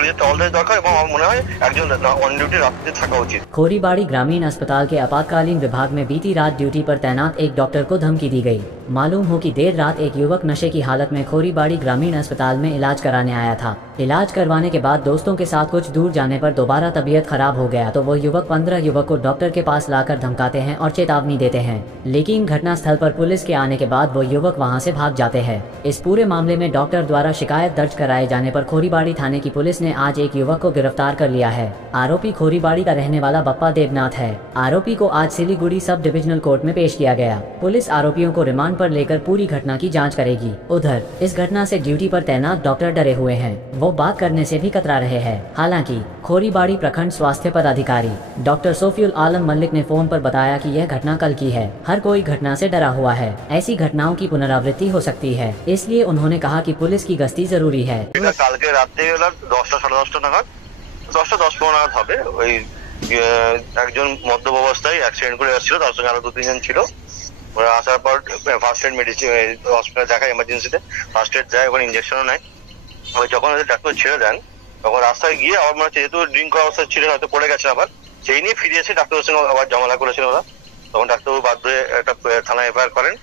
পুলিশের টহলদারি দরকার এবং আমার মনে হয় একজন অন ডিউটি রাত্রিতে থাকা উচিত। खोरीबाड़ी ग्रामीण अस्पताल के आपातकालीन विभाग में बीती रात ड्यूटी पर तैनात एक डॉक्टर को धमकी दी गई। मालूम हो कि देर रात एक युवक नशे की हालत में खोरीबाड़ी ग्रामीण अस्पताल में इलाज कराने आया था। इलाज करवाने के बाद दोस्तों के साथ कुछ दूर जाने पर दोबारा तबीयत खराब हो गया तो वो युवक 15 युवक को डॉक्टर के पास लाकर धमकाते हैं और चेतावनी देते हैं, लेकिन घटनास्थल पर पुलिस के आने के बाद वो युवक वहां से भाग जाते हैं। इस पूरे मामले में डॉक्टर द्वारा शिकायत दर्ज कराए जाने पर खोरीबाड़ी थाने की पुलिस ने आज एक युवक को गिरफ्तार कर लिया है। आरोपी खोरीबाड़ी का रहने वाला बप्पा देवनाथ है। आरोपी को आज सिलीगुड़ी सब डिविजनल कोर्ट में पेश किया गया। पुलिस आरोपियों को रिमांड पर लेकर पूरी घटना की जांच करेगी। उधर इस घटना से ड्यूटी पर तैनात डॉक्टर डरे हुए हैं, वो बात करने से भी कतरा रहे हैं। हालांकि खोरीबाड़ी प्रखंड स्वास्थ्य पदाधिकारी डॉक्टर सोफियुल आलम मलिक ने फोन पर बताया कि यह घटना कल की है। हर कोई घटना से डरा हुआ है, ऐसी घटनाओं की पुनरावृत्ति हो सकती है, इसलिए उन्होंने कहा कि पुलिस की गश्ती जरूरी है। কালকে রাতে 10টা সাড়ে 10টা নাগাদ 10টা 10-15 নাগাদ হবে, ওই একজন মদ্যপ অবস্থায় অ্যাক্সিডেন্ট করে আসছিল, তার সঙ্গে আরো 2-3 জন ছিল। ওরা আসার পর ফার্স্ট এড মেডিসিন হসপিটালে দেখায়, এমার্জেন্সিতে ফার্স্ট এড দেয়, ওখানে ইঞ্জেকশনও নেয়। ওই যখন ওদের ডাক্তার ছেড়ে দেন তখন রাস্তায় গিয়ে আবার মনে হচ্ছে যেহেতু ড্রিঙ্ক করা অবস্থায় ছিলেন, হয়তো পড়ে গেছেন, আবার সেই নিয়ে ফিরে এসে ডাক্তারের সঙ্গে আবার ঝামেলা করেছেন ওরা। তখন ডাক্তারবাবু বাধ্য হয়ে একটা থানায় এফআইআর করেন,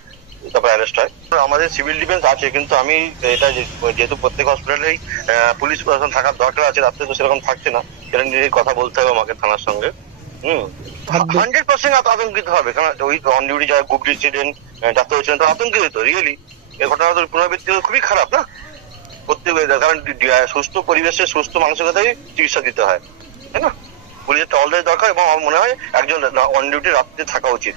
তারপর অ্যারেস্ট হয়। আমাদের সিভিল ডিফেন্স আছে, কিন্তু আমি এটা যেহেতু প্রত্যেক হসপিটালেই পুলিশ প্রশাসন থাকার দরকার আছে, রাত্রে তো সেরকম থাকছে না, সেটা নিয়ে কথা বলতে হবে আমাকে থানার সঙ্গে। 100% আতঙ্কিত হবে, কারণ ওই অন ডিউটি যারা গ্রুপ ডিসিডেন্ট ডাক্তার হচ্ছিলেন তারা আতঙ্কিত হতো। রিয়েলি এই ঘটনাটা পুনরাবৃত্তি খুবই খারাপ না প্রত্যেক, কারণ সুস্থ পরিবেশে সুস্থ মানসিকতায় চিকিৎসা দিতে হয়, তাই না? পুলিশের টহলদারি দরকার এবং আমার মনে হয় একজন অন ডিউটি রাত্রিতে থাকা উচিত।